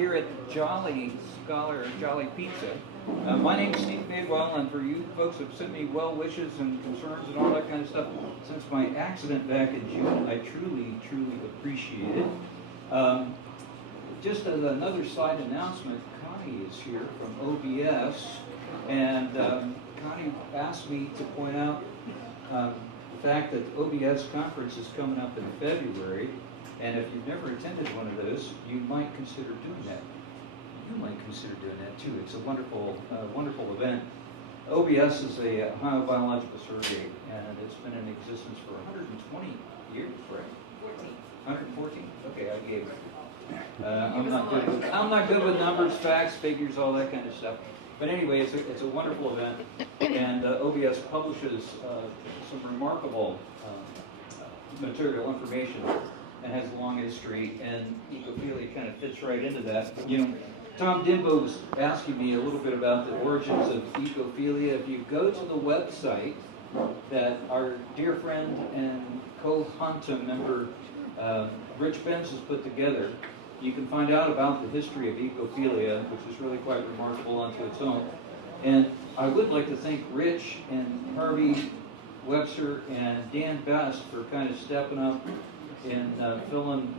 here at Jolly Scholar, Jolly Pizza. My name's Steve Madewell, and for you folks who have sent me well wishes and concerns and all that kind of stuff since my accident back in June, I truly, truly appreciate it. Just as another side announcement, Connie is here from OBS, and Connie asked me to point out the fact that the OBS conference is coming up in February, and if you've never attended one of those, you might consider doing that. You might consider doing that too. It's a wonderful, wonderful event. OBS is a Ohio Biological Survey, and it's been in existence for 120 years, right? 114? Okay, I gave it. I'm not good with numbers, facts, figures, all that kind of stuff. But anyway, it's a wonderful event, and OBS publishes some remarkable material information and has a long history, and ecophilia kind of fits right into that. You know, Tom Dimbo was asking me a little bit about the origins of ecophilia. If you go to the website that our dear friend and co-Huntum member Rich Benz has put together, you can find out about the history of ecophilia, which is really quite remarkable unto its own. And I would like to thank Rich and Harvey Webster and Dan Best for kind of stepping up and filling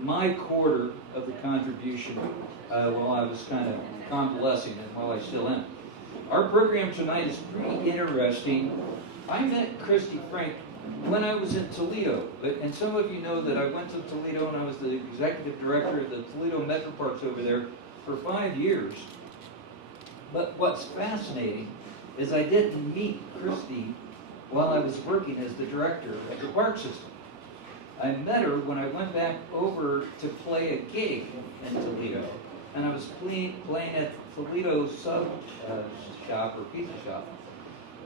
my quarter of the contribution while I was kind of convalescing and while I still am. Our program tonight is pretty interesting. I met Christy Frank when I was in Toledo, and some of you know that I went to Toledo and I was the executive director of the Toledo Metro Parks over there for 5 years. But what's fascinating is I didn't meet Christy while I was working as the director of the park system. I met her when I went back over to play a gig in Toledo, and I was playing at Toledo Sub Shop or Pizza Shop.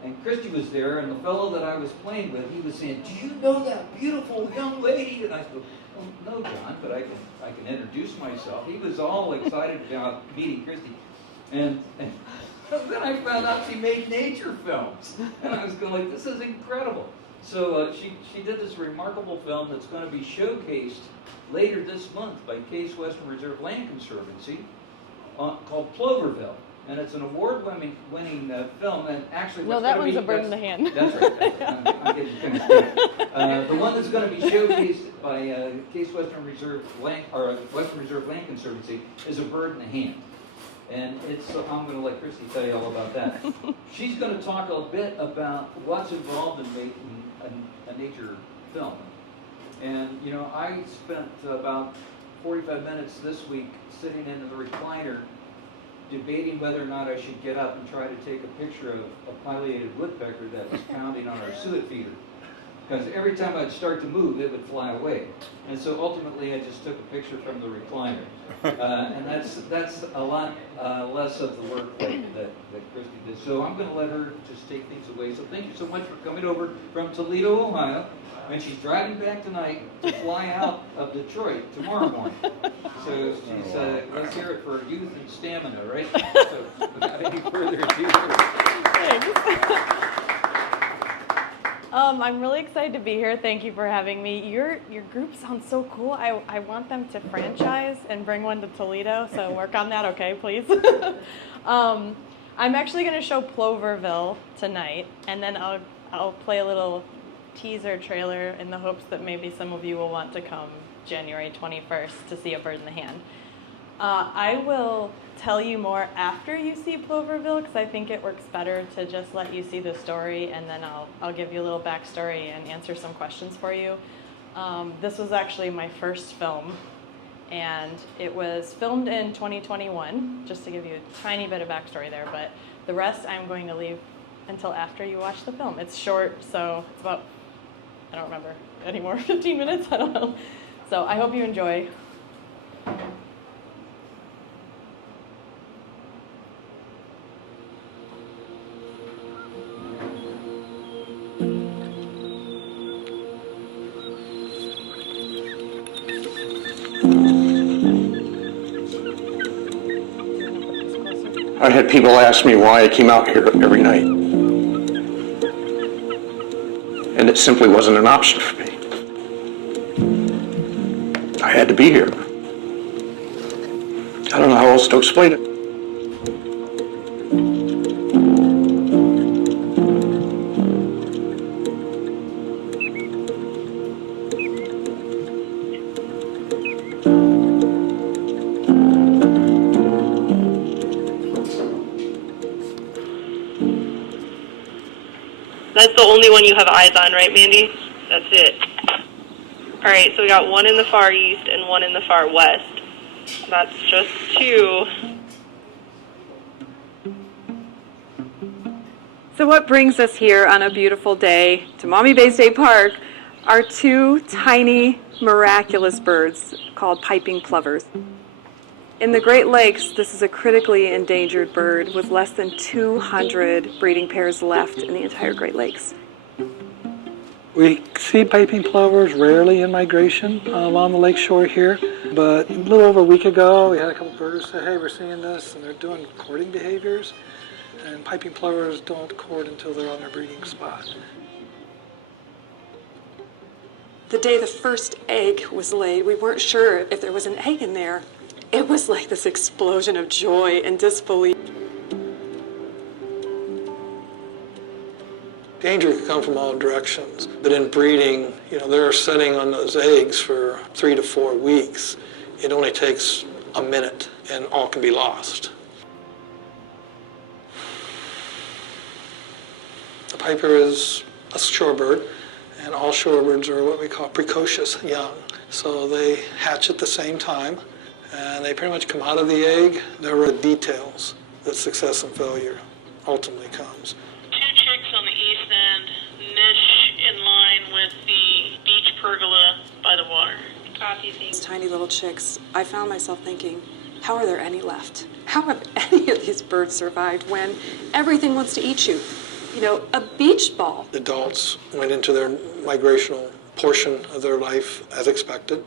And Christy was there, and the fellow that I was playing with, he was saying, "Do you know that beautiful young lady?" And I said, "Well, no, John, but I can introduce myself." He was all excited about meeting Christy. And then I found out she made nature films. And I was going like, this is incredible. So she did this remarkable film that's going to be showcased later this month by Case Western Reserve Land Conservancy called Ploverville. And it's an award-winning film, and actually, no, that one's a bird in the hand. That's right. I'm getting kind of scared. The one that's going to be showcased by Case Western Reserve Land Conservancy is a bird in the hand, and I'm going to let Christy tell you all about that. She's going to talk a bit about what's involved in making a nature film, and you know, I spent about 45 minutes this week sitting in the recliner, debating whether or not I should get up and try to take a picture of a pileated woodpecker that was pounding on our suet feeder. Because every time I'd start to move, it would fly away. And so ultimately, I just took a picture from the recliner. And that's a lot less of the work that Christy did. So I'm going to let her just take things away. So thank you so much for coming over from Toledo, Ohio. And she's driving back tonight to fly out of Detroit tomorrow morning. So she's, let's hear it for youth and stamina, right? So without any further ado. Thanks. I'm really excited to be here. Thank you for having me. Your group sounds so cool. I want them to franchise and bring one to Toledo, so work on that, okay, please? I'm actually going to show Ploverville tonight, and then I'll play a little teaser trailer in the hopes that maybe some of you will want to come January 21st to see a bird in the hand. I will tell you more after you see Ploverville, because I think it works better to just let you see the story, and then I'll give you a little backstory and answer some questions for you. This was actually my first film, and it was filmed in 2021, just to give you a tiny bit of backstory there, but the rest I'm going to leave until after you watch the film. It's short, so it's about, I don't remember anymore, 15 minutes, I don't know. So I hope you enjoy. I had people ask me why I came out here every night. And it simply wasn't an option for me. I had to be here. I don't know how else to explain it. That's the only one you have eyes on, right, Mandy? That's it. All right, so we got one in the far east and one in the far west. That's just two. So what brings us here on a beautiful day to Maumee Bay State Park are two tiny, miraculous birds called piping plovers. In the Great Lakes, this is a critically endangered bird with less than 200 breeding pairs left in the entire Great Lakes. We see piping plovers rarely in migration along the lakeshore here, but a little over a week ago we had a couple birders say, hey, we're seeing this, and they're doing courting behaviors, and piping plovers don't court until they're on their breeding spot. The day the first egg was laid, we weren't sure if there was an egg in there. It was like this explosion of joy and disbelief. Danger can come from all directions, but in breeding, they're sitting on those eggs for 3 to 4 weeks. It only takes a minute and all can be lost. The piper is a shorebird, and all shorebirds are what we call precocious young. So they hatch at the same time, and they pretty much come out of the egg. There are details that success and failure ultimately comes. 2 chicks on the east end, Nish in line with the beach pergola by the water. Copy these. These tiny little chicks, I found myself thinking, how are there any left? How have any of these birds survived when everything wants to eat you? A beach ball. Adults went into their migrational portion of their life as expected.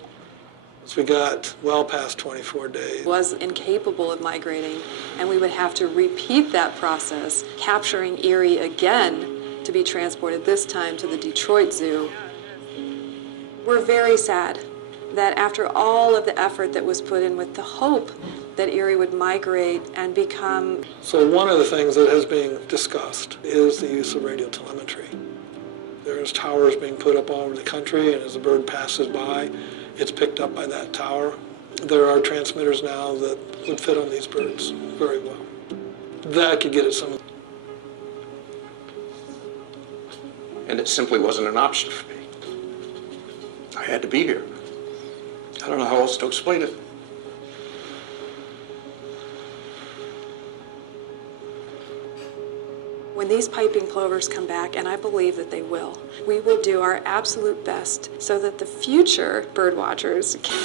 So we got well past 24 days. Was incapable of migrating, and we would have to repeat that process, capturing Erie again to be transported this time to the Detroit Zoo. We're very sad that after all of the effort that was put in with the hope that Erie would migrate and become... So one of the things that is being discussed is the use of radio telemetry. There's towers being put up all over the country, and as the bird passes by, it's picked up by that tower. There are transmitters now that would fit on these birds very well. That could get at some of... And it simply wasn't an option for me. I had to be here. I don't know how else to explain it. When these piping plovers come back, and I believe that they will, we will do our absolute best so that the future bird watchers can...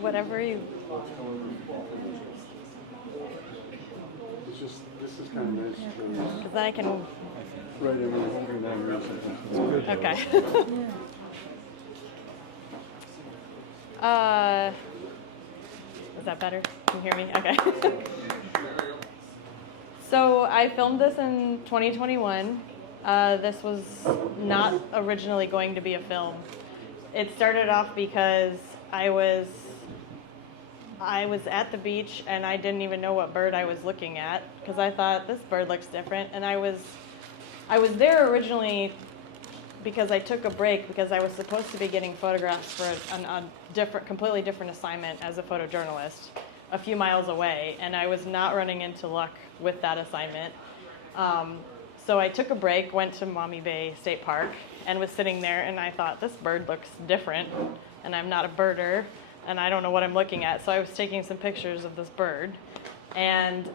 Whatever you... This is kind of nice. Because then I can... Right, I'm going to bring down your second. Okay. Is that better? Can you hear me? Okay. So I filmed this in 2021. This was not originally going to be a film. It started off because I was at the beach and I didn't even know what bird I was looking at because I thought this bird looks different, and I was there originally because I took a break because I was supposed to be getting photographs for a completely different assignment as a photojournalist a few miles away, and I was not running into luck with that assignment. So I took a break, went to Maumee Bay State Park, and was sitting there, and I thought, this bird looks different, and I'm not a birder, and I don't know what I'm looking at. So I was taking some pictures of this bird, and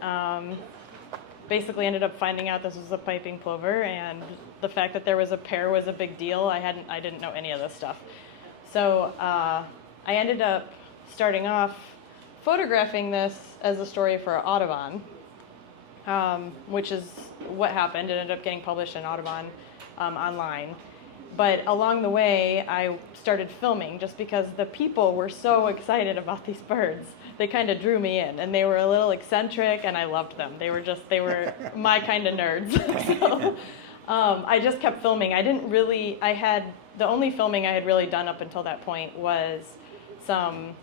basically ended up finding out this was a piping plover, and the fact that there was a pair was a big deal. I didn't know any of this stuff. So I ended up starting off photographing this as a story for Audubon. which is what happened. It ended up getting published in Audubon online. But along the way, I started filming just because the people were so excited about these birds. They kind of drew me in, and they were a little eccentric, and I loved them. They were my kind of nerds. So I just kept filming. The only filming I had really done up until that point was some,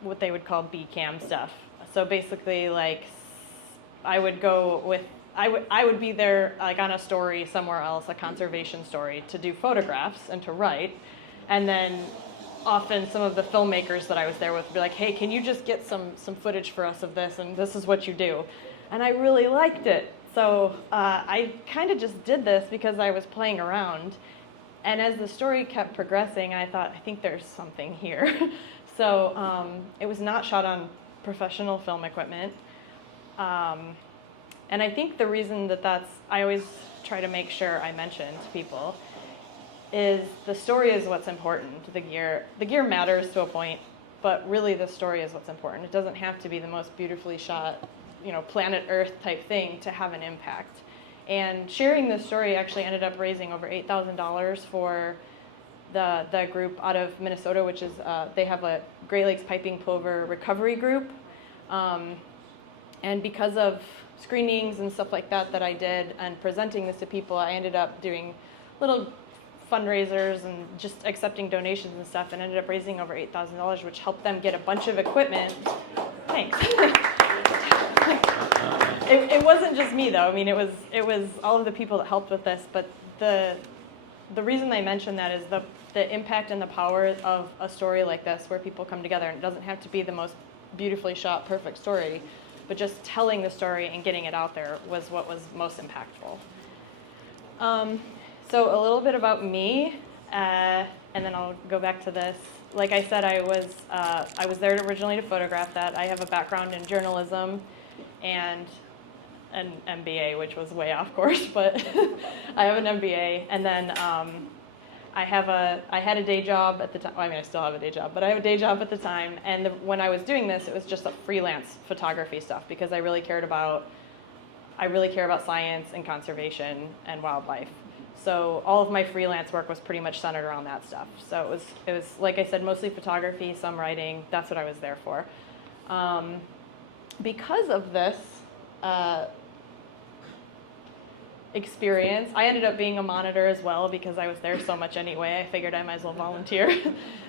what they would call B-cam stuff. So basically, like, I would be there, like, on a story somewhere else, a conservation story, to do photographs and to write. And then often some of the filmmakers that I was there with would be like, hey, can you just get some footage for us of this, and this is what you do. And I really liked it. So I kind of just did this because I was playing around. And as the story kept progressing, I thought, I think there's something here. So it was not shot on professional film equipment. And I think the reason I always try to make sure I mention to people, is the story is what's important. The gear matters to a point, but really the story is what's important. It doesn't have to be the most beautifully shot, planet Earth type thing to have an impact. And sharing this story actually ended up raising over $8,000 for the group out of Minnesota, which is, they have a Great Lakes Piping Plover recovery group. And because of screenings and stuff like that I did and presenting this to people, I ended up doing little fundraisers and just accepting donations and stuff, and ended up raising over $8,000, which helped them get a bunch of equipment. Thanks. It wasn't just me, though. I mean, it was all of the people that helped with this. But the reason I mention that is the impact and the power of a story like this, where people come together, and it doesn't have to be the most beautifully shot, perfect story, but just telling the story and getting it out there was what was most impactful. So a little bit about me, and then I'll go back to this. Like I said, I was there originally to photograph that. I have a background in journalism and an MBA, which was way off course, but I have an MBA. And then I had a day job at the time. Well, I mean, I still have a day job, but I have a day job at the time. And when I was doing this, it was just a freelance photography stuff, because I really care about science and conservation and wildlife. So all of my freelance work was pretty much centered around that stuff. So it was like I said, mostly photography, some writing. That's what I was there for. Because of this experience, I ended up being a monitor as well, because I was there so much anyway. I figured I might as well volunteer.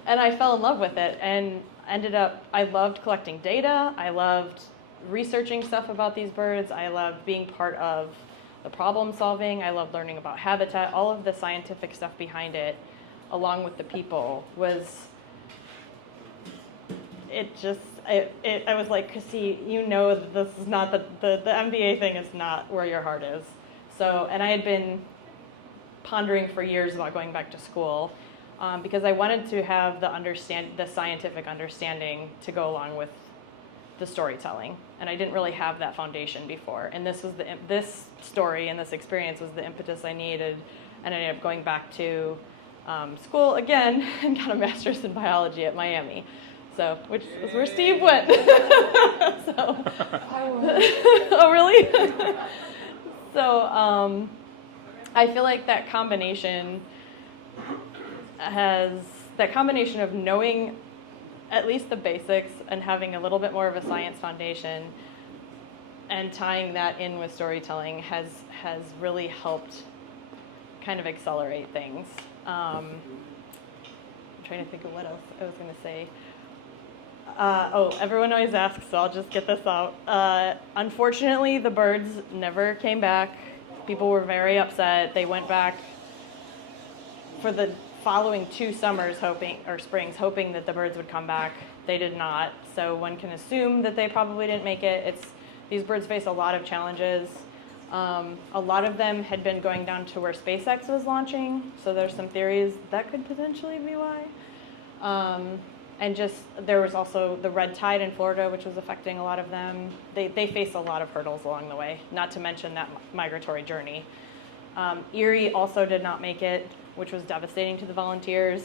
And I fell in love with it, and I loved collecting data. I loved researching stuff about these birds. I loved being part of the problem solving. I loved learning about habitat. All of the scientific stuff behind it, along with the people, I was like, Christy, that this is not the MBA thing is not where your heart is. So, and I had been pondering for years about going back to school, because I wanted to have the scientific understanding to go along with the storytelling, and I didn't really have that foundation before. And this story and this experience was the impetus I needed, and I ended up going back to school again and got a master's in biology at Miami. So, which is where Steve went. So, oh, really? So, I feel like that combination of knowing at least the basics and having a little bit more of a science foundation and tying that in with storytelling has really helped kind of accelerate things. I'm trying to think of what else I was going to say. Everyone always asks, so I'll just get this out. Unfortunately, the birds never came back. People were very upset. They went back for the following 2 summers springs, hoping that the birds would come back. They did not. So one can assume that they probably didn't make it. These birds face a lot of challenges. A lot of them had been going down to where SpaceX was launching. So there's some theories that could potentially be why. And there was also the red tide in Florida, which was affecting a lot of them. They face a lot of hurdles along the way, not to mention that migratory journey. Erie also did not make it, which was devastating to the volunteers.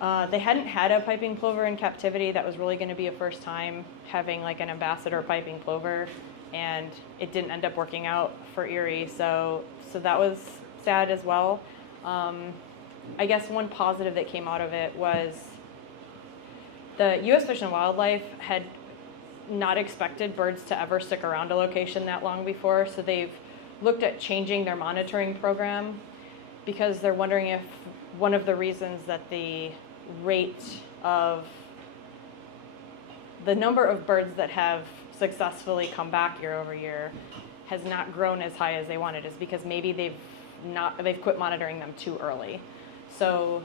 They hadn't had a piping plover in captivity. That was really going to be a first time having like an ambassador piping plover. and it didn't end up working out for Erie. So that was sad as well. I guess one positive that came out of it was the U.S. Fish and Wildlife had not expected birds to ever stick around a location that long before, so they've looked at changing their monitoring program because they're wondering if one of the reasons that the rate of the number of birds that have successfully come back year over year has not grown as high as they wanted is because maybe they've quit monitoring them too early. So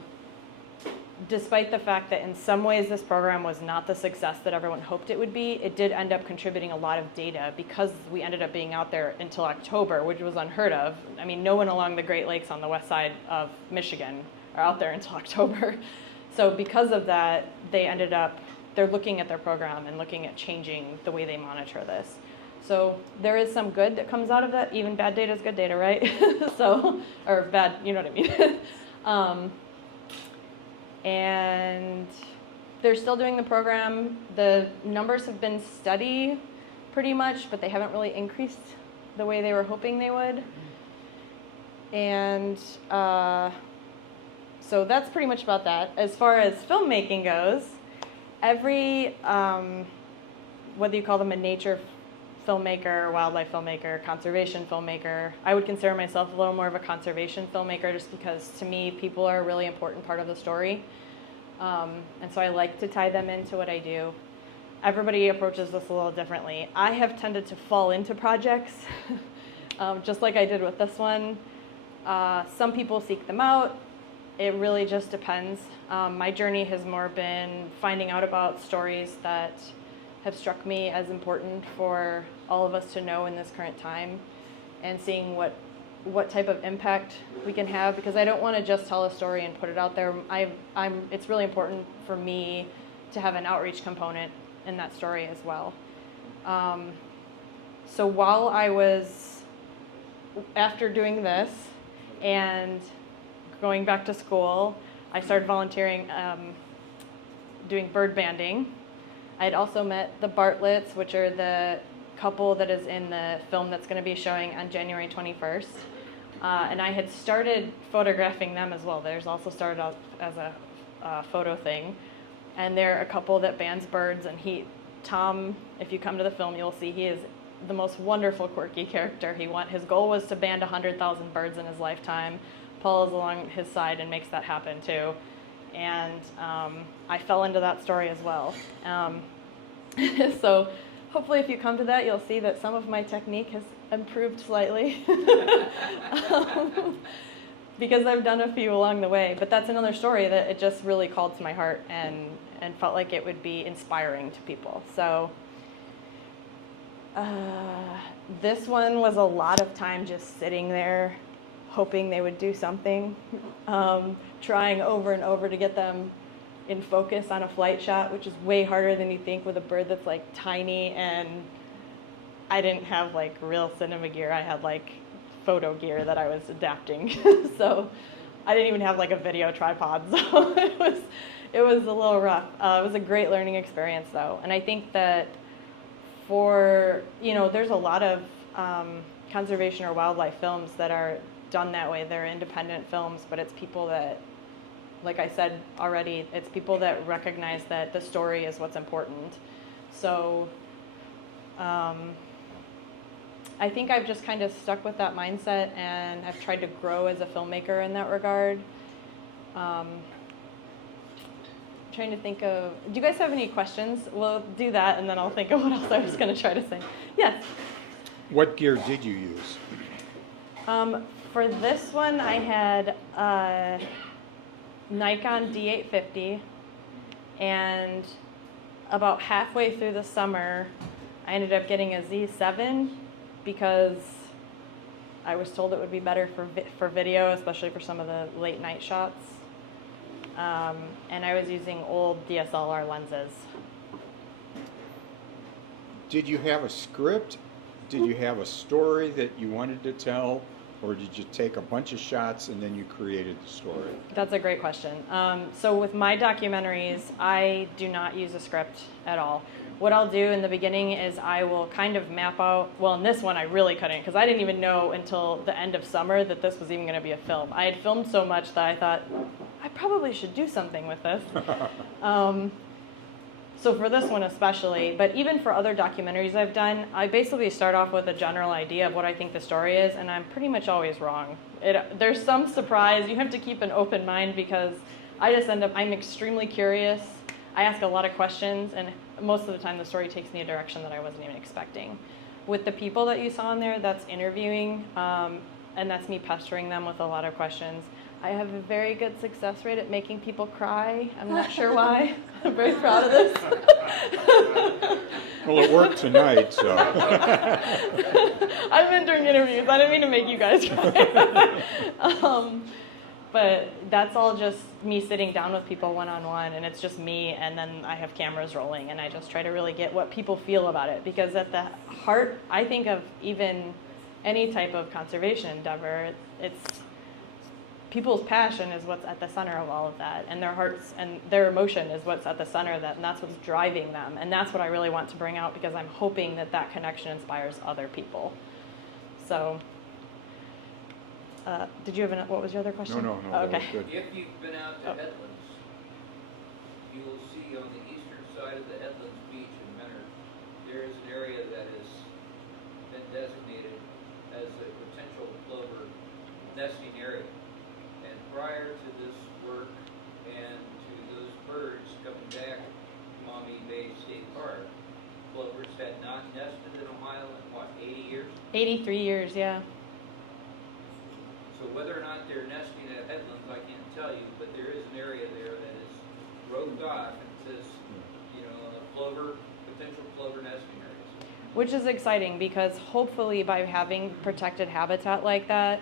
despite the fact that in some ways this program was not the success that everyone hoped it would be, it did end up contributing a lot of data because we ended up being out there until October, which was unheard of. I mean, no one along the Great Lakes on the west side of Michigan are out there until October. So because of that, they're looking at their program and looking at changing the way they monitor this. So there is some good that comes out of that. Even bad data is good data, right? Or bad, you know what I mean? And they're still doing the program. The numbers have been steady pretty much, but they haven't really increased the way they were hoping they would. And so that's pretty much about that. As far as filmmaking goes, every, whether you call them a nature filmmaker, wildlife filmmaker, conservation filmmaker, I would consider myself a little more of a conservation filmmaker just because to me people are a really important part of the story. And so I like to tie them into what I do. Everybody approaches this a little differently. I have tended to fall into projects, just like I did with this one. Some people seek them out. It really just depends. My journey has more been finding out about stories that have struck me as important for all of us to know in this current time and seeing what type of impact we can have, because I don't want to just tell a story and put it out there. It's really important for me to have an outreach component in that story as well. So while I was, after doing this and going back to school, I started volunteering doing bird banding. I had also met the Bartletts, which are the couple that is in the film that's going to be showing on January 21st. And I had started photographing them as well. Theirs also started out as a photo thing. And they're a couple that bands birds. And Tom, if you come to the film, you'll see he is the most wonderful, quirky character. His goal was to band 100,000 birds in his lifetime. Paul is along his side and makes that happen too. And I fell into that story as well. So hopefully if you come to that, you'll see that some of my technique has improved slightly because I've done a few along the way. But that's another story that it just really called to my heart and felt like it would be inspiring to people. So this one was a lot of time just sitting there hoping they would do something, trying over and over to get them in focus on a flight shot, which is way harder than you think with a bird that's like tiny. And I didn't have like real cinema gear. I had like photo gear that I was adapting. So I didn't even have like a video tripod. So it was a little rough. It was a great learning experience though. And I think that there's a lot of conservation or wildlife films that are done that way. They're independent films, but it's people that, like I said already, it's people that recognize that the story is what's important. So I think I've just kind of stuck with that mindset, and I've tried to grow as a filmmaker in that regard. Trying to think of, do you guys have any questions? We'll do that, and then I'll think of what else I was going to try to say. Yes? What gear did you use? For this one, I had a Nikon D850, and about halfway through the summer, I ended up getting a Z7 because I was told it would be better for video, especially for some of the late night shots. And I was using old DSLR lenses. Did you have a script? Did you have a story that you wanted to tell? Or did you take a bunch of shots and then you created the story? That's a great question. So with my documentaries, I do not use a script at all. what I'll do in the beginning is I will kind of map out, well, in this one I really couldn't, because I didn't even know until the end of summer that this was even going to be a film. I had filmed so much that I thought, I probably should do something with this. So for this one especially, but even for other documentaries I've done, I basically start off with a general idea of what I think the story is, and I'm pretty much always wrong. There's some surprise. You have to keep an open mind because I just end up, I'm extremely curious. I ask a lot of questions, and most of the time the story takes me a direction that I wasn't even expecting. With the people that you saw in there, that's interviewing, and that's me pestering them with a lot of questions. I have a very good success rate at making people cry. I'm not sure why. I'm very proud of this. Well, it worked tonight, so. I've been doing interviews. I didn't mean to make you guys cry. But that's all just me sitting down with people one-on-one, and it's just me, and then I have cameras rolling, and I just try to really get what people feel about it. Because at the heart, I think of even any type of conservation endeavor, it's people's passion is what's at the center of all of that, and their hearts and their emotion is what's at the center of that, and that's what's driving them. And that's what I really want to bring out, because I'm hoping that that connection inspires other people. So, did you have what was your other question? No, Oh, okay. that was good. If you've been out to Headlands, you will see on the eastern side of the Headlands beach in Menor, there is an area that has been designated as a potential plover nesting area. And prior to this work and to those birds coming back to Maumee Bay State Park, plovers had not nested in Ohio in what, 80 years? 83 years, yeah. So whether or not they're nesting at Headlands, I can't tell you, but there is an area there that is roped off and says, potential plover nesting areas. Which is exciting, because hopefully by having protected habitat like that,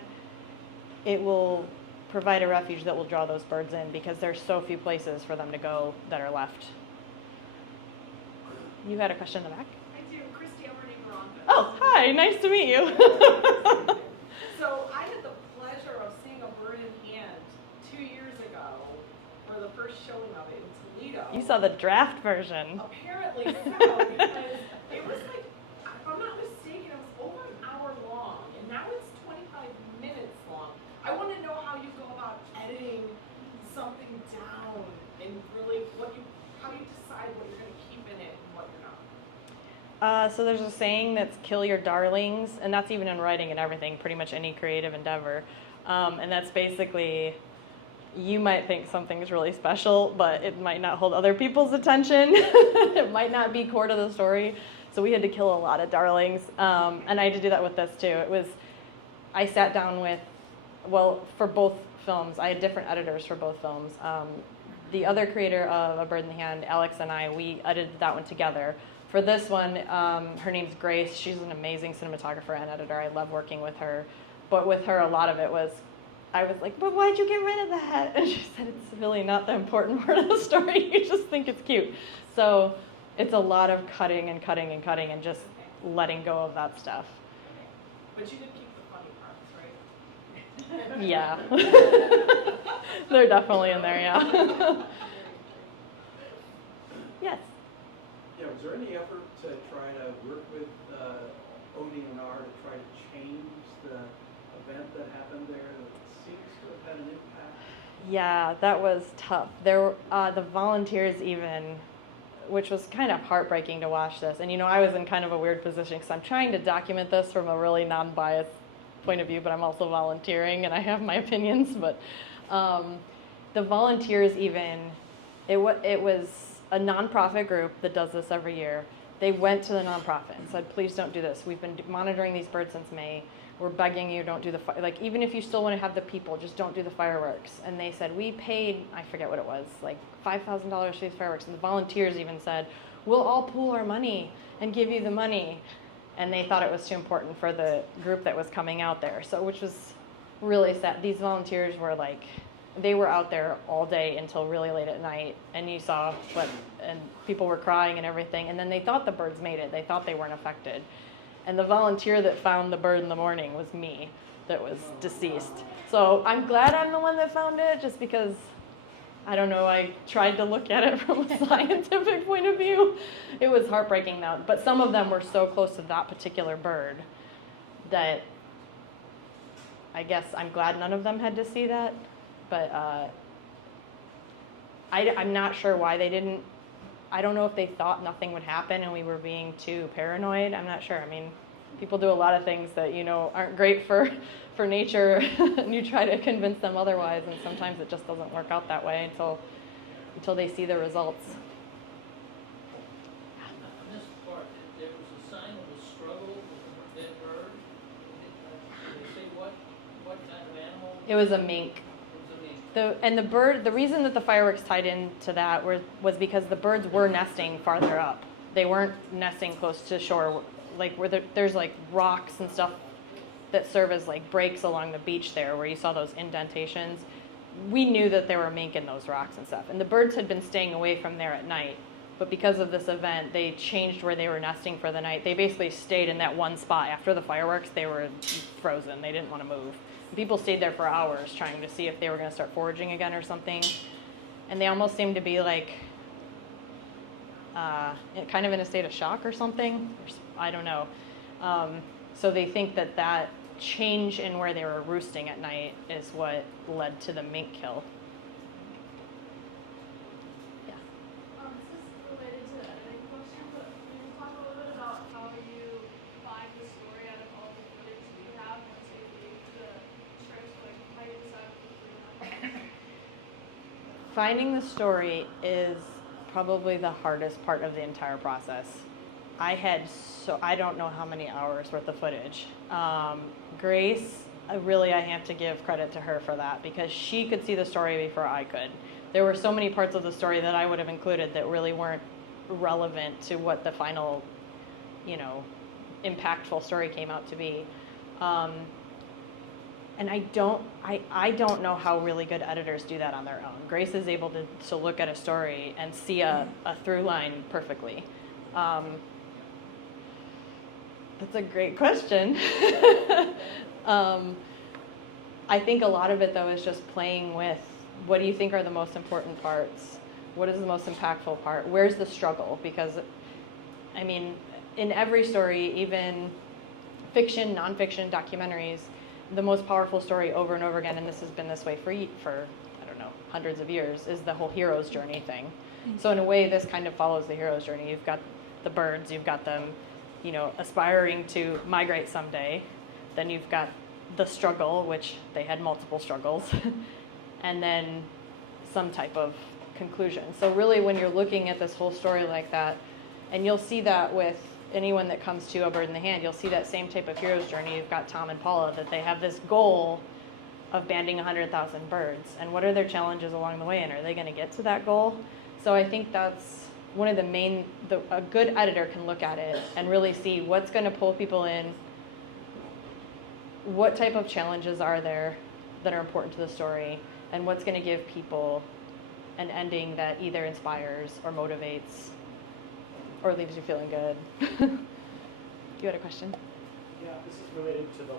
it will provide a refuge that will draw those birds in, because there's so few places for them to go that are left. You had a question in the back? I do. Christy, I'm already wrong. Oh, hi, nice to meet you. So I had the pleasure of seeing a bird in hand 2 years ago for the first showing of it in Toledo. You saw the draft version. Apparently so, because it was like, if I'm not mistaken, it was over an hour long, and now it's 25 minutes long. I want to know how you go about editing something down and really how you decide what you're going to keep in it and what you're not. So there's a saying that's kill your darlings, and that's even in writing and everything, pretty much any creative endeavor. And that's basically, you might think something's really special, but it might not hold other people's attention. It might not be core to the story. So we had to kill a lot of darlings. And I had to do that with this too. I sat down with, for both films, I had different editors for both films. The other creator of A Bird in the Hand, Alex, and I, we edited that one together. For this one, her name's Grace. She's an amazing cinematographer and editor. I love working with her. But with her, a lot of it was, I was like, but why'd you get rid of that? And she said, it's really not the important part of the story. You just think it's cute. So it's a lot of cutting and cutting and cutting and just letting go of that stuff. But you did keep the funny parts, right? Yeah. They're definitely in there, yeah. Yes. Yeah, was there any effort to try to work with ODNR to try to change the event that happened there that seems to have had an impact? Yeah, that was tough. There were the volunteers even, which was kind of heartbreaking to watch this. And I was in kind of a weird position because I'm trying to document this from a really non-biased point of view, but I'm also volunteering and I have my opinions. But the volunteers even, it was a nonprofit group that does this every year. They went to the nonprofit and said, please don't do this. We've been monitoring these birds since May. We're begging you, don't do even if you still want to have the people, just don't do the fireworks. And they said, we paid, I forget what it was, like $5,000 for these fireworks. And the volunteers even said, we'll all pool our money and give you the money. And they thought it was too important for the group that was coming out there. So, which was really sad. These volunteers were they were out there all day until really late at night. And you saw and people were crying and everything. And then they thought the birds made it. They thought they weren't affected. And the volunteer that found the bird in the morning was me, that was deceased. So I'm glad I'm the one that found it, just because I don't know, I tried to look at it from a scientific point of view. It was heartbreaking though, but some of them were so close to that particular bird that I guess I'm glad none of them had to see that, but I'm not sure why they didn't. I don't know if they thought nothing would happen and we were being too paranoid. I'm not sure. I mean, people do a lot of things that, you know, aren't great for nature, and you try to convince them otherwise, and sometimes it just doesn't work out that way until they see the results. On this part, there was a sign of a struggle with the dead bird. Did they say what kind of animal? It was a mink. The reason that the fireworks tied into that was because the birds were nesting farther up. They weren't nesting close to shore, like where there's like rocks and stuff that serve as like breaks along the beach there, where you saw those indentations. We knew that there were mink in those rocks and stuff, and the birds had been staying away from there at night. But because of this event, they changed where they were nesting for the night. They basically stayed in that one spot. After the fireworks, they were frozen. They didn't want to move. People stayed there for hours trying to see if they were going to start foraging again or something. And they almost seemed to be like kind of in a state of shock or something. I don't know. So they think that change in where they were roosting at night is what led to the mink kill. Yeah. This is related to the editing question, but can you talk a little bit about how you find the story out of all the footage that you have once you leave the scripts, like how you decide what to do? Finding the story is probably the hardest part of the entire process. I don't know how many hours worth of footage. Grace, I have to give credit to her for that, because she could see the story before I could. There were so many parts of the story that I would have included that really weren't relevant to what the final, impactful story came out to be. And I don't know how really good editors do that on their own. Grace is able to look at a story and see a through line perfectly. That's a great question. I think a lot of it, though, is just playing with what do you think are the most important parts? What is the most impactful part? Where's the struggle? Because, I mean, in every story, even fiction, nonfiction, documentaries, the most powerful story over and over again, and this has been this way for I don't know, hundreds of years, is the whole hero's journey thing. So in a way, this kind of follows the hero's journey. You've got the birds, you've got them, aspiring to migrate someday. Then you've got the struggle, which they had multiple struggles, and then some type of conclusion. So really, when you're looking at this whole story like that, and you'll see that with anyone that comes to A Bird in the Hand, you'll see that same type of hero's journey. You've got Tom and Paula, that they have this goal of banding 100,000 birds, and what are their challenges along the way, and are they going to get to that goal? So I think that's one of a good editor can look at it and really see what's going to pull people in, what type of challenges are there that are important to the story, and what's going to give people an ending that either inspires or motivates or leaves you feeling good. You had a question? Yeah, this is related to the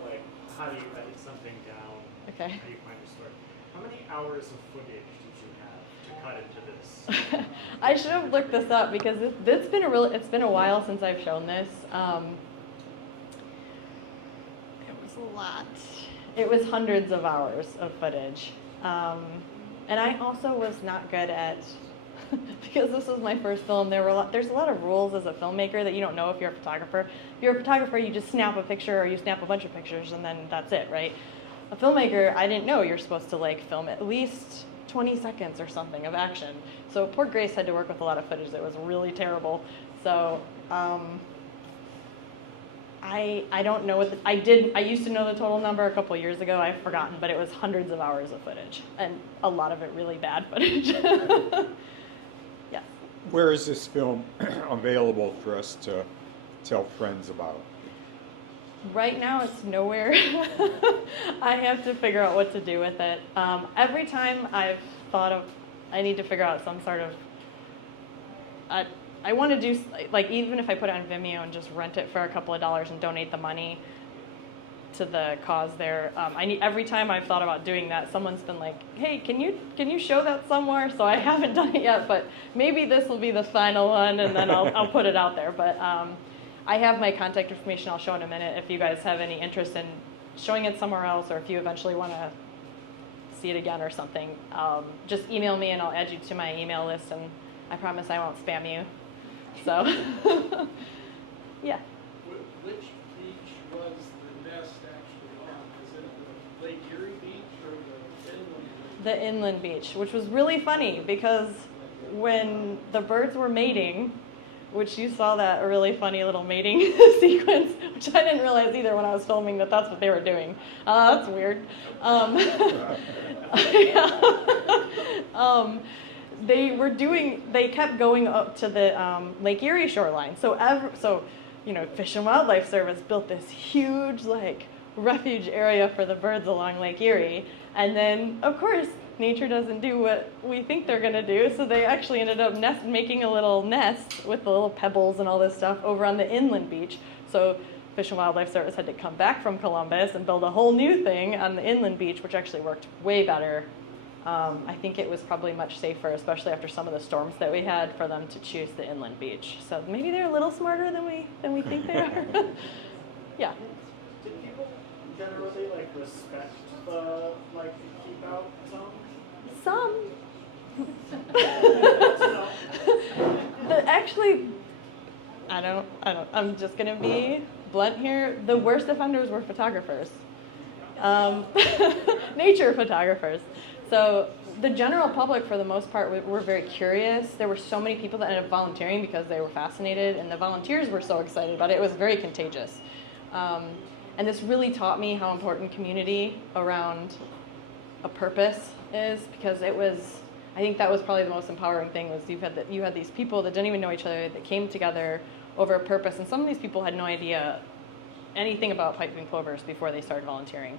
how do you edit something down? Okay. How do you find a story? How many hours of footage did you have to cut into this? I should have looked this up, because it's been a while since I've shown this. It was a lot. It was hundreds of hours of footage. And I also was not good at, because this was my first film, there's a lot of rules as a filmmaker that you don't know if you're a photographer. If you're a photographer, you just snap a picture, or you snap a bunch of pictures, and then that's it, right? A filmmaker, I didn't know you're supposed to film at least 20 seconds or something of action. So poor Grace had to work with a lot of footage that was really terrible. So I don't know I used to know the total number a couple years ago. I've forgotten, but it was hundreds of hours of footage, and a lot of it really bad footage. Yeah. Where is this film available for us to tell friends about? Right now, it's nowhere. I have to figure out what to do with it. Every time I've thought of, I need to figure out some sort of, I want to do, even if I put it on Vimeo and just rent it for a couple of dollars and donate the money, to the cause there. Every time I've thought about doing that, someone's been like, "Hey, can you show that somewhere?" So I haven't done it yet, but maybe this will be the final one, and then I'll put it out there. But I have my contact information. I'll show in a minute if you guys have any interest in showing it somewhere else, or if you eventually want to see it again or something. Just email me, and I'll add you to my email list, and I promise I won't spam you. So, yeah. Which beach was the nest actually on? Is it the Lake Erie beach or the inland beach? The inland beach, which was really funny because when the birds were mating, which you saw that really funny little mating sequence, which I didn't realize either when I was filming that that's what they were doing. That's weird. They kept going up to the Lake Erie shoreline. So Fish and Wildlife Service built this huge refuge area for the birds along Lake Erie. And then, of course, nature doesn't do what we think they're going to do, so they actually ended up making a little nest with the little pebbles and all this stuff over on the inland beach. So Fish and Wildlife Service had to come back from Columbus and build a whole new thing on the inland beach, which actually worked way better. I think it was probably much safer, especially after some of the storms that we had, for them to choose the inland beach. So maybe they're a little smarter than we think they are. Yeah. Did people generally respect the keep out zone? Some. I'm just gonna be blunt here. The worst offenders were photographers, nature photographers. So the general public, for the most part, were very curious. There were so many people that ended up volunteering because they were fascinated, and the volunteers were so excited about it. It was very contagious. And this really taught me how important community around a purpose is, because I think that was probably the most empowering thing, was you had these people that didn't even know each other that came together over a purpose, and some of these people had no idea anything about Piping Plovers before they started volunteering.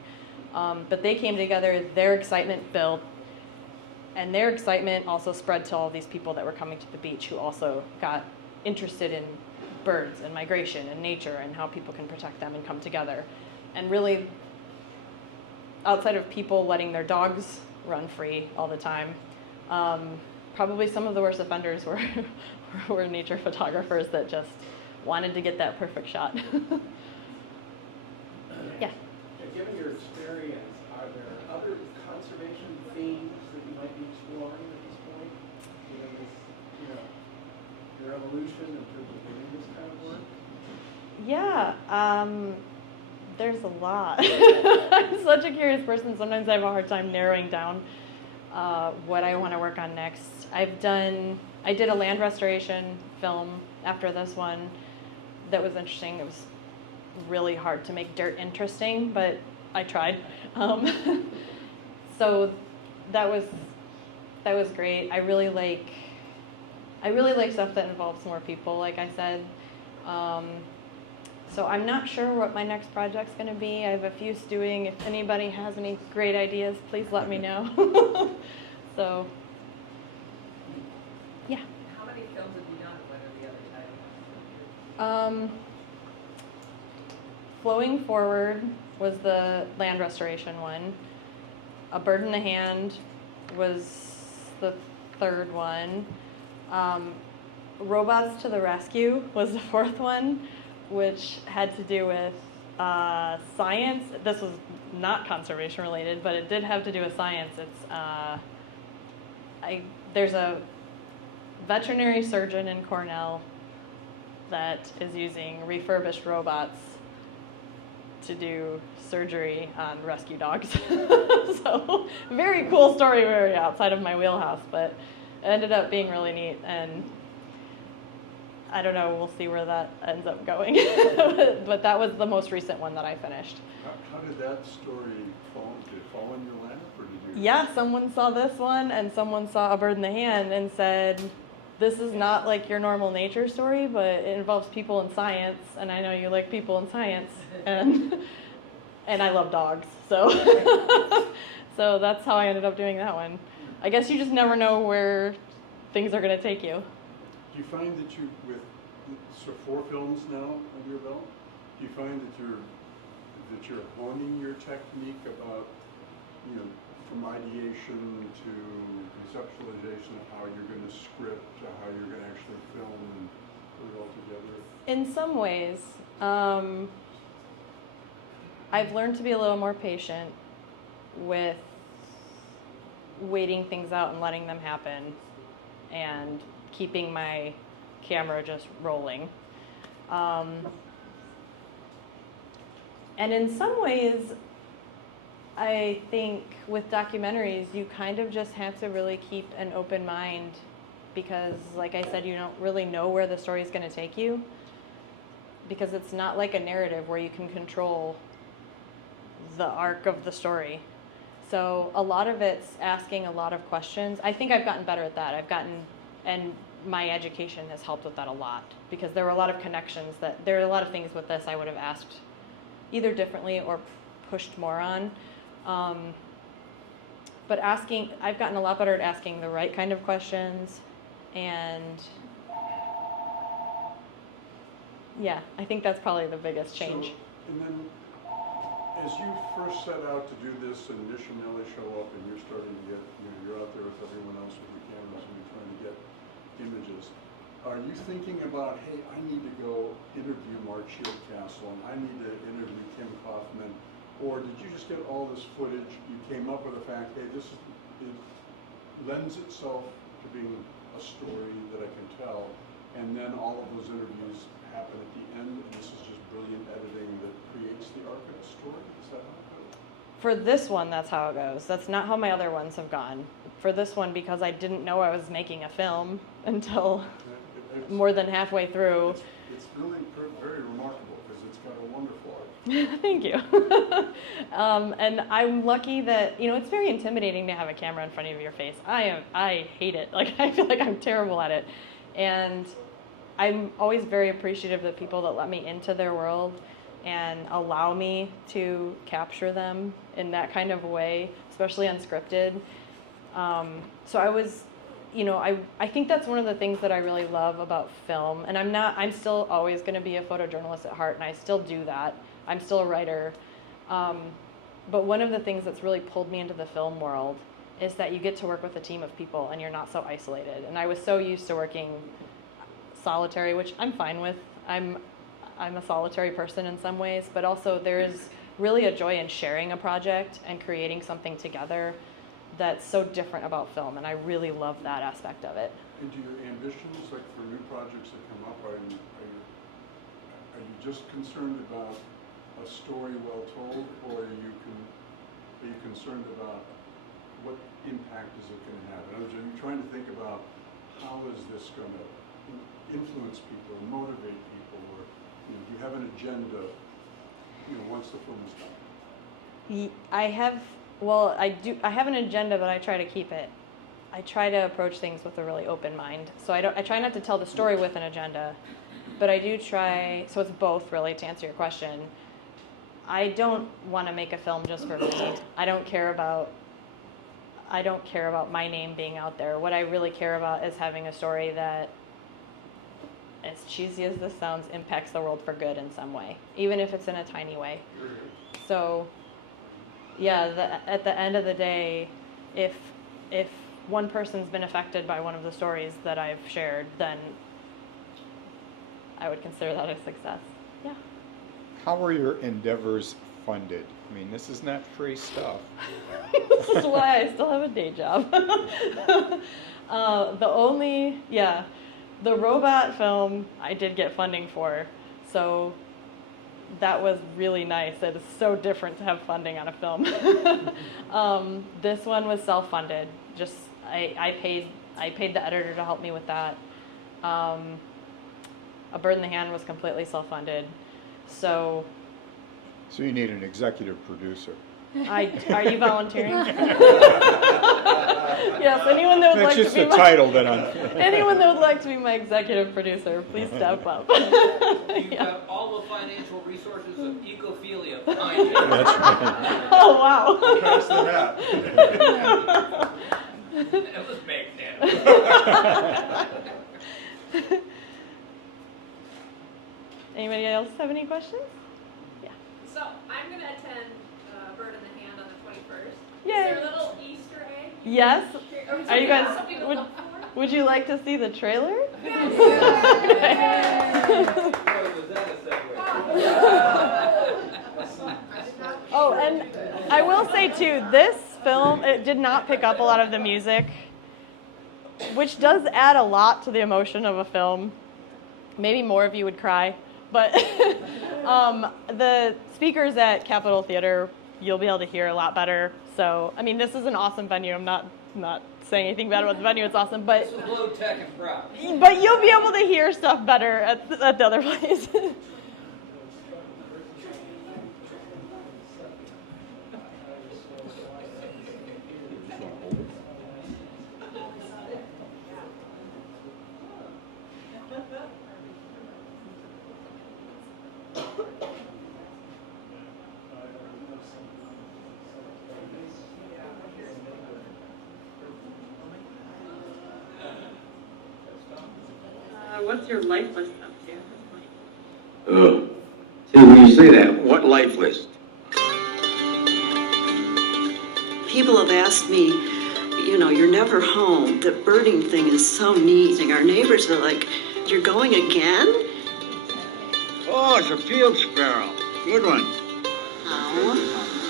But they came together, their excitement built, and their excitement also spread to all these people that were coming to the beach, who also got interested in birds and migration and nature and how people can protect them and come together. And really, outside of people letting their dogs run free all the time, probably some of the worst offenders were nature photographers that just wanted to get that perfect shot. Yeah. Given your experience, are there other conservation themes that you might be exploring at this point? Given this, your evolution in terms of doing this kind of work? Yeah, there's a lot. I'm such a curious person. Sometimes I have a hard time narrowing down what I want to work on next. I did a land restoration film after this one that was interesting. It was really hard to make dirt interesting, but I tried. So that was great. I really like stuff that involves more people, like I said. So I'm not sure what my next project's going to be. I have a few stewing. If anybody has any great ideas, please let me know. So, yeah. How many films have you done? What are the other titles? Flowing Forward was the land restoration one. A Bird in the Hand was the third one. Robots to the Rescue was the fourth one, which had to do with science. This was not conservation related, but it did have to do with science. There's a veterinary surgeon in Cornell that is using refurbished robots to do surgery on rescue dogs. So, very cool story, very outside of my wheelhouse, but it ended up being really neat, and I don't know, we'll see where that ends up going. But that was the most recent one that I finished. How did that story fall? Did it fall in your lap, or did you? Yeah, someone saw this one, and someone saw A Bird in the Hand and said, this is not like your normal nature story, but it involves people and science, and I know you like people and science, and I love dogs, so so that's how I ended up doing that one. I guess you just never know where things are going to take you. Do you find that with 4 films now under your belt, do you find that that you're honing your technique about, you know, from ideation to conceptualization of how you're going to script, to how you're going to actually film and put it all together? In some ways, I've learned to be a little more patient with waiting things out and letting them happen and keeping my camera just rolling. And in some ways, I think with documentaries, you kind of just have to really keep an open mind because, like I said, you don't really know where the story is going to take you because it's not like a narrative where you can control the arc of the story. So a lot of it's asking a lot of questions. I think I've gotten better at that. And my education has helped with that a lot because there were a lot of connections there are a lot of things with this I would have asked either differently or pushed more on. But I've gotten a lot better at asking the right kind of questions, and yeah, I think that's probably the biggest change. So, and then, as you first set out to do this, and Nish and Nelly show up, and you're starting to get, you know, you're out there with everyone else with your cameras, and you're trying to get images. Are you thinking about, hey, I need to go interview Mark Shieldcastle, and I need to interview Kim Kaufman, or did you just get all this footage, you came up with the fact, hey, it lends itself to being a story that I can tell, and then all of those interviews happen at the end, and this is just brilliant editing that creates the arc of the story? Is that how it goes? For this one, that's how it goes. That's not how my other ones have gone. For this one, because I didn't know I was making a film until more than halfway through. It's really very remarkable because it's got a wonderful art. Thank you. And I'm lucky that, you know, it's very intimidating to have a camera in front of your face. I hate it. Like, I feel like I'm terrible at it. And I'm always very appreciative of the people that let me into their world and allow me to capture them in that kind of way, especially unscripted. So I was, you know, I think that's one of the things that I really love about film. And I'm still always going to be a photojournalist at heart, and I still do that. I'm still a writer. But one of the things that's really pulled me into the film world is that you get to work with a team of people and you're not so isolated. And I was so used to working solitary, which I'm fine with. I'm a solitary person in some ways, but also there's really a joy in sharing a project and creating something together that's so different about film, and I really love that aspect of it. And do your ambitions, like for new projects that come up, are you just concerned about a story well told, or are you concerned about what impact is it going to have? In other words, are you trying to think about how is this going to influence people, motivate people, or, you know, do you have an agenda, you know, once the film is done? I have an agenda, but I try to keep it. I try to approach things with a really open mind. So I try not to tell the story with an agenda, but I do try, so it's both really, to answer your question. I don't want to make a film just for me. I don't care about my name being out there. What I really care about is having a story that, as cheesy as this sounds, impacts the world for good in some way, even if it's in a tiny way. So, yeah, at the end of the day, if one person's been affected by one of the stories that I've shared, then I would consider that a success. Yeah. How are your endeavors funded? I mean, this is not free stuff. This is why I still have a day job. The robot film I did get funding for, so that was really nice. It is so different to have funding on a film. This one was self-funded. Just I paid the editor to help me with that. A Bird in the Hand was completely self-funded. So you need an executive producer. Are you volunteering? Yes, anyone that would That's like to just be the title that I'm... anyone that would like to be my executive producer, please step up. You've got all the financial resources of ecophilia behind you. That's right. Oh, wow. Pass the hat. That was big, Dan. Anybody else have any questions? So I'm gonna attend Bird in the Hand on the 21st. Yay. Is there a little Easter egg? Yes. Or Are you guys? something to Would, look for? would you like to see the trailer? Oh, and I will say too, this film, it did not pick up a lot of the music, which does add a lot to the emotion of a film. Maybe more of you would cry, but the speakers at Capitol Theater, you'll be able to hear a lot better. So, I mean, this is an awesome venue. I'm not saying anything bad about the venue. It's awesome, but This is low tech and proud. but you'll be able to hear stuff better at the other place. What's your life list up to? Oh. See, when you say that, what life list? People have asked me, you know, you're never home. The birding thing is so neat. And our neighbors are like, you're going again? Oh, it's a field sparrow. Good one.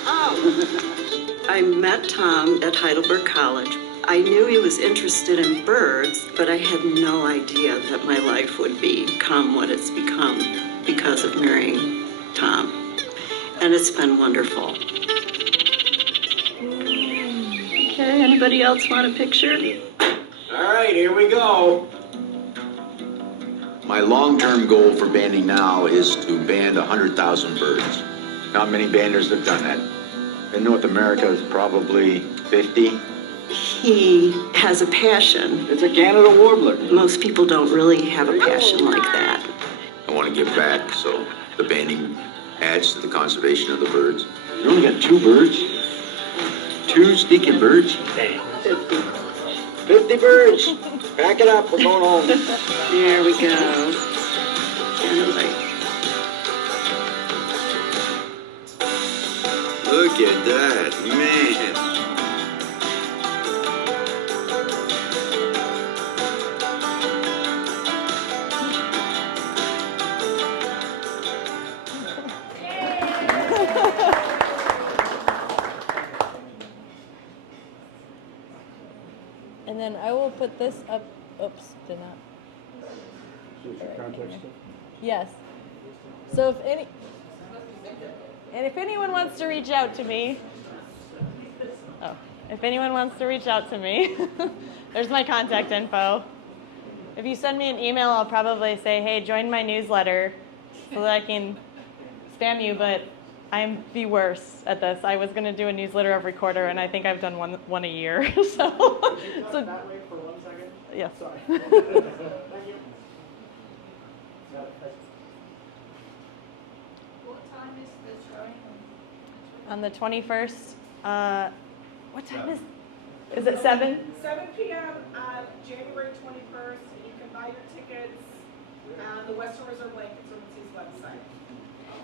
Oh. I met Tom at Heidelberg College. I knew he was interested in birds, but I had no idea that my life would become what it's become because of marrying Tom. And it's been wonderful. Okay, anybody else want a picture? All right, here we go. My long-term goal for banding now is to band 100,000 birds. Not many banders have done that. In North America, it's probably 50. He has a passion. It's a Canada warbler. Most people don't really have a passion like that. I want to give back, so the banding adds to the conservation of the birds. You only got 2 birds? 2 stinking birds? 50 birds. Pack it up, we're going home. There we go. Anyway. Look at that, man. And then I will put this up. Oops, did not. Yes. So if anyone wants to reach out to me, there's my contact info. If you send me an email, I'll probably say, hey, join my newsletter so that I can spam you, but I'm the worst at this. I was going to do a newsletter every quarter, and I think I've done one a year. So That way for 1 second? Yes. Sorry. Thank you. What time is the showing? on the 21st, what time is it 7? 7 p.m. on January 21st. You can buy your tickets on the Western Reserve Lake Conservancy's website.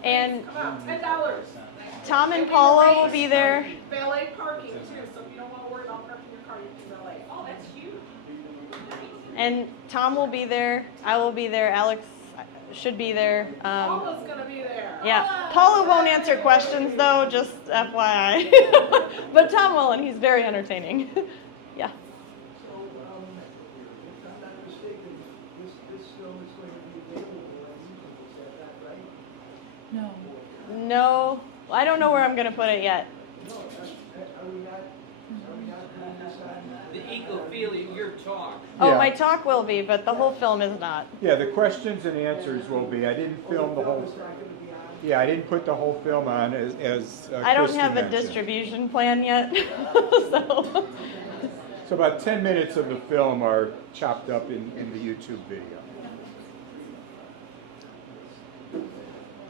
And Come out, $10. Tom and Paula will be there. Valet parking too, so if you don't want to worry about parking your car, you can valet. Oh, that's huge. And Tom will be there. I will be there. Alex should be there. Paula's gonna be there. Yeah. Paula won't answer questions though, just FYI. But Tom will, and he's very entertaining. Yeah. So, if I'm not mistaken, this film is going to be available on YouTube, is that right? No. No, I don't know where I'm gonna put it yet. No, are we not doing this on? The ecophilia, your talk. Oh, Yeah. my talk will be, but the whole film is not. Yeah, the questions and answers will be. I didn't film the whole. It's not going to be on? Yeah, I didn't put the whole film on as I don't Christy have a mentioned. distribution plan yet, so. So about 10 minutes of the film are chopped up in the YouTube video.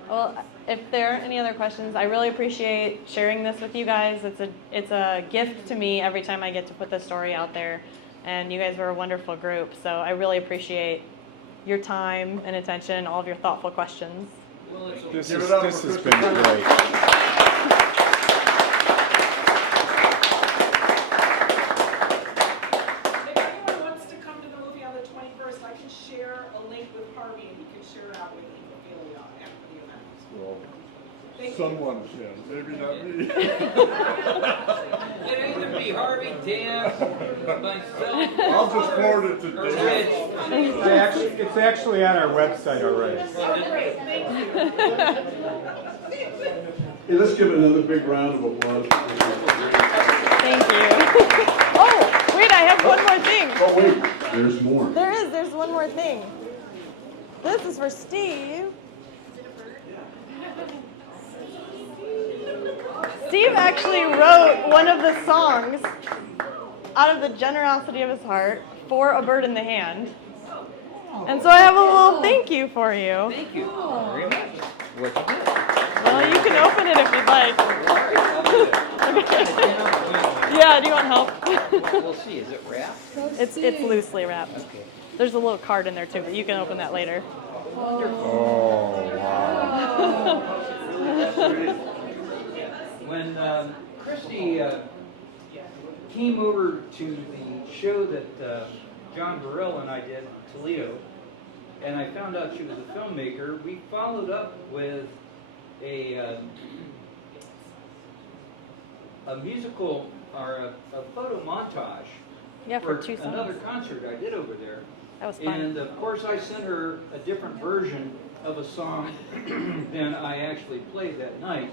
Well, if there aren't any other questions, I really appreciate sharing this with you guys. It's a gift to me every time I get to put this story out there, and you guys were a wonderful group. So I really appreciate your time and attention, all of your thoughtful questions. Well, it's This Give it up has for been Christy. great. Harvey and he could share it out with Ophelia after the event. Well, Thank you. someone can, maybe not me. It'd either be Harvey, Dan, myself. I'll just forward it to or Dan. Rich. It's actually on our website already. Oh, great, thank you. Hey, let's give another big round of applause. Thank you. Oh, wait, I have one more thing. Oh, wait, there's more. There's one more thing. This is for Steve. Steve actually wrote one of the songs out of the generosity of his heart for A Bird in the Hand. And so I have a little thank you for you. Thank you very much. What you did. Well, you can open it if you'd like. Yeah, do you want help? We'll see. Is it wrapped? It's loosely wrapped. Okay. There's a little card in there too, but you can open that later. Oh, wow. When Christy came over to the show that John Burrell and I did in Toledo, and I found out she was a filmmaker, we followed up with a musical or a photo montage for 2 songs. another concert I did over there. That was fun. And of course I sent her a different version of a song than I actually played that night.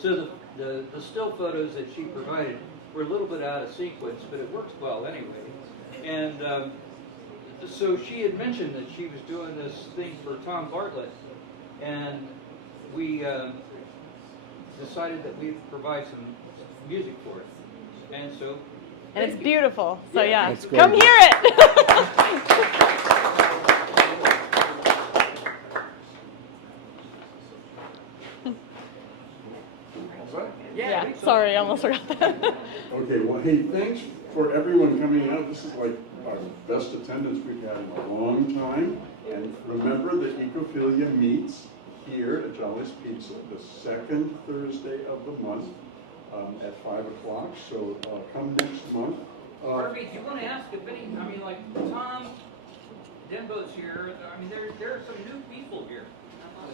So the still photos that she provided were a little bit out of sequence, but it works well anyway. And so she had mentioned that she was doing this thing for Tom Bartlett, and we decided that we'd provide some music for it. And so. And it's beautiful. So yeah, That's come gorgeous. hear it. Yeah, sorry, I almost forgot that. Okay, well, hey, thanks for everyone coming out. This is like our best attendance we've had in a long time. And remember that Ecophilia meets here at Jolly's Pizza the second Thursday of the month at 5 o'clock. So come next month. Harvey, do you want to ask if any, I mean, like Tom Denbo's here, I mean, there are some new people here.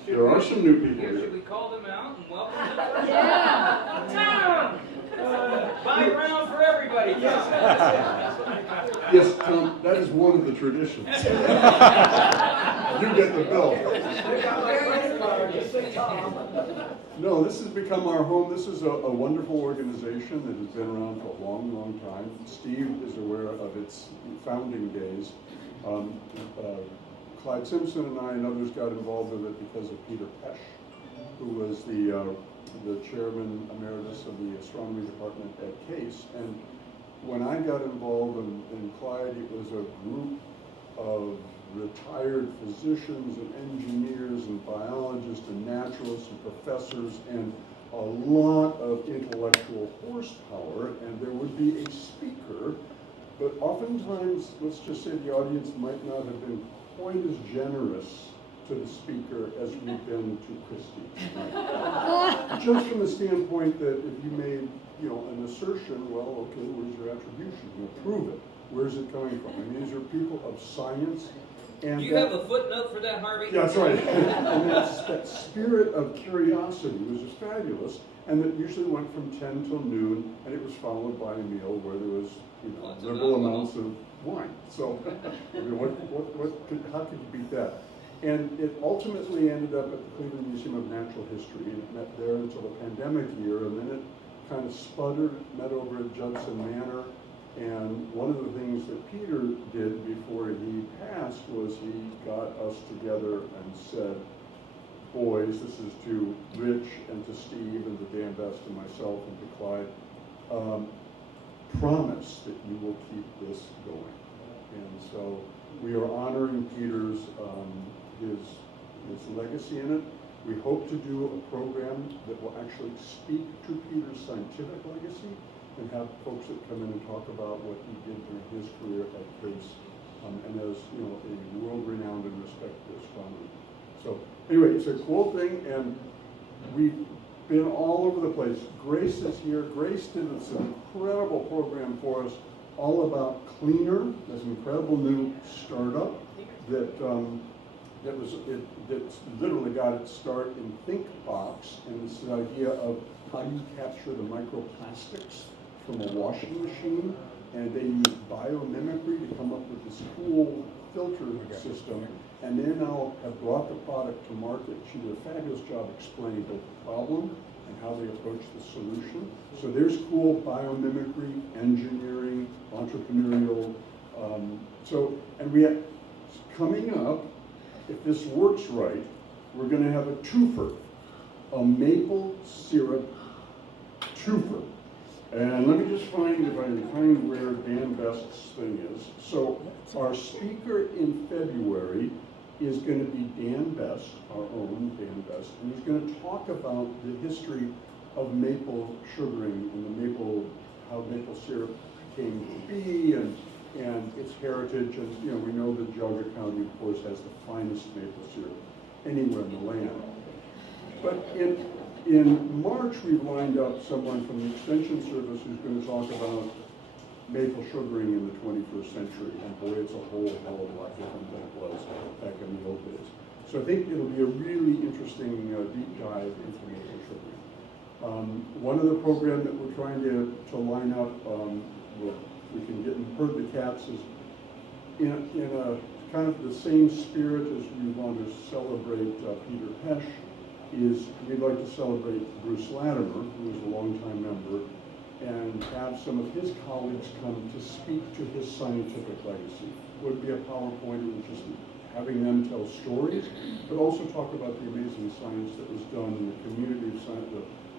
There are some new people Should here. we call them out and welcome them? Yeah. Tom! Buy a round for everybody, Tom. Yes, Tom, that is one of the traditions. You get the bill. No, this has become our home. This is a wonderful organization that has been around for a long, long time. Steve is aware of its founding days. Clyde Simpson and I and others got involved with it because of Peter Pesch, who was the chairman emeritus of the astronomy department at Case. And when I got involved in Clyde, it was a group of retired physicians and engineers and biologists and naturalists and professors and a lot of intellectual horsepower, and there would be a speaker, but oftentimes, let's just say the audience might not have been quite as generous to the speaker as we've been to Christy tonight. Just from the standpoint that if you made, an assertion, well, okay, where's your attribution? Prove it. Where's it coming from? I mean, these are people of science. And Do you have a footnote for that, Harvey? Yeah, that's right. And that spirit of curiosity was just fabulous. And it usually went from 10 till noon, and it was followed by a meal where there was, liberal amounts of wine. So, I mean, how could you beat that? And it ultimately ended up at the Cleveland Museum of Natural History, and it met there until the pandemic year, and then it kind of sputtered, met over at Judson Manor. And one of the things that Peter did before he passed was he got us together and said, boys, this is to Rich and to Steve and to Dan Best and myself and to Clyde, promise that you will keep this going. And so we are honoring Peter's his legacy in it. We hope to do a program that will actually speak to Peter's scientific legacy and have folks that come in and talk about what he did during his career at Case, and as a world-renowned and respected astronomer. So anyway, it's a cool thing, and we've been all over the place. Grace is here. Grace did this incredible program for us all about Cleaner. That's an incredible new startup that that's literally got its start in ThinkBox, and it's the idea of how you capture the microplastics from a washing machine, and they use biomimicry to come up with this cool filter system, and they now have brought the product to market. She did a fabulous job explaining both the problem and how they approach the solution. So there's cool biomimicry, engineering, entrepreneurial. And we have, coming up, if this works right, we're going to have a twofer, a maple syrup twofer. And let me just find, if I can find where Dan Best's thing is. So our speaker in February is going to be Dan Best, our own Dan Best, and he's going to talk about the history of maple sugaring and the maple, how maple syrup came to be, and its heritage. And you know, we know that Geauga County, of course, has the finest maple syrup anywhere in the land. But in March, we've lined up someone from the Extension Service who's going to talk about maple sugaring in the 21st century. And boy, it's a whole hell of a lot different than it was back in the old days. So I think it'll be a really interesting deep dive into maple sugaring. One of the programs that we're trying to line up, we can get in herd the cats, is in a kind of the same spirit as we want to celebrate Peter Hesch, is we'd like to celebrate Bruce Latimer, who is a longtime member, and have some of his colleagues come to speak to his scientific legacy. It would be a PowerPoint, it was just having them tell stories, but also talk about the amazing science that was done in the community of science,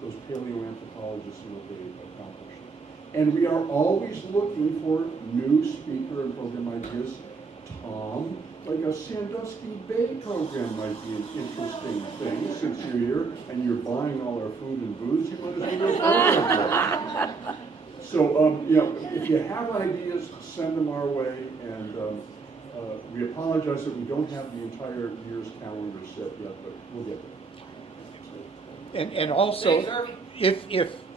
those paleoanthropologists and what they accomplished. And we are always looking for new speaker and program ideas. Tom, like a Sandusky Bay program might be an interesting thing. Since you're here and you're buying all our food and booze, you might as well do a program for it. So, you know, if you have ideas, send them our way. And we apologize that we don't have the entire year's calendar set yet, but we'll get there. And also, if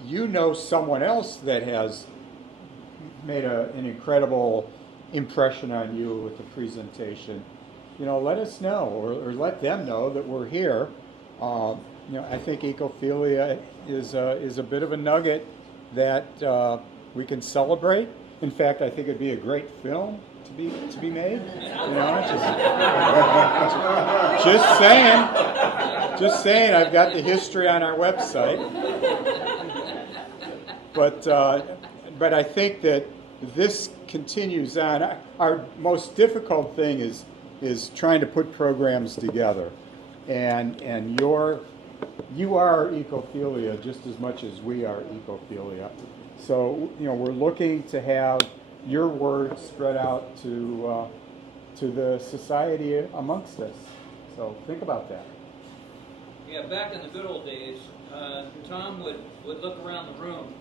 you know someone else that has made an incredible impression on you with the presentation, you know, let us know, or let them know that we're here. You know, I think ecophilia is a bit of a nugget that we can celebrate. In fact, I think it'd be a great film to be made. You know, just saying. I've got the history on our website, but I think that this continues on. Our most difficult thing is trying to put programs together, and you are ecophilia just as much as we are ecophilia. So you know, we're looking to have your word spread out to the society amongst us. So think about that. Yeah, back in the good old days, Tom would look around the room.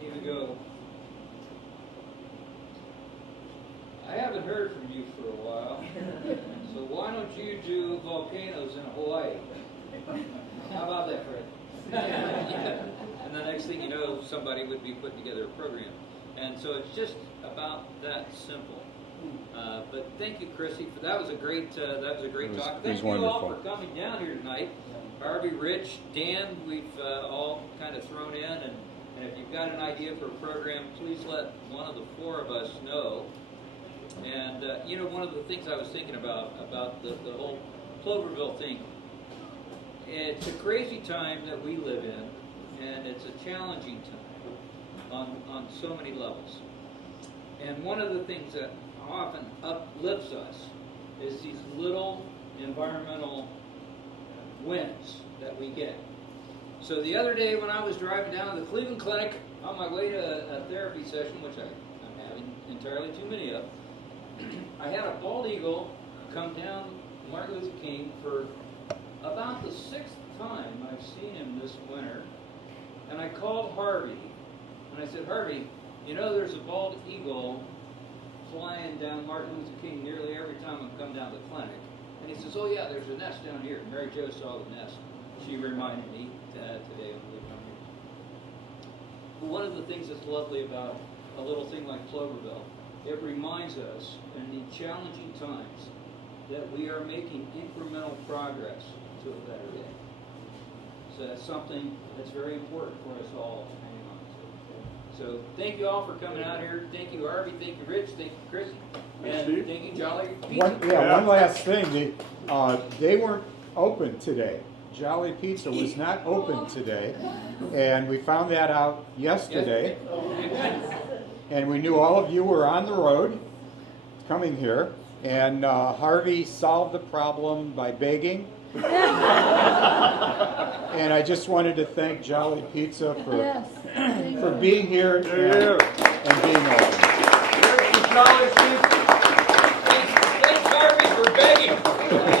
He would go, I haven't heard from you for a while, so why don't you do volcanoes in Hawaii? How about that, Fred? Yeah. And the next thing you know, somebody would be putting together a program. And so it's just about that simple. But thank you, Christy, for that was a great talk. Thank you all for coming down here tonight. Harvey, Rich, Dan, we've all kind of thrown in, and if you've got an idea for a program, please let one of the four of us know. And you know, one of the things I was thinking about the whole Ploverville thing, it's a crazy time that we live in, and it's a challenging time on so many levels. And one of the things that often uplifts us is these little environmental wins that we get. So the other day when I was driving down to the Cleveland Clinic on my way to a therapy session, which I'm having entirely too many of, I had a bald eagle come down Martin Luther King for about the 6th time I've seen him this winter. And I called Harvey, and I said, Harvey, you know there's a bald eagle flying down Martin Luther King nearly every time I come down to the clinic. And he says, oh yeah, there's a nest down here. Mary Jo saw the nest. She reminded me today on the way down here. But one of the things that's lovely about a little thing like Ploverville, it reminds us in the challenging times that we are making incremental progress to a better day. So that's something that's very important for us all to hang on to. So thank you all for coming out here. Thank you, Harvey. Thank you, Rich. Thank you, Christy. And thank you, Jolly Pizza. One last thing. They weren't open today. Jolly Pizza was not open today, and we found that out yesterday. And we knew all of you were on the road coming here, and Harvey solved the problem by begging. And I just wanted to thank Jolly Pizza for being here and being open. Thanks, Harvey, for begging.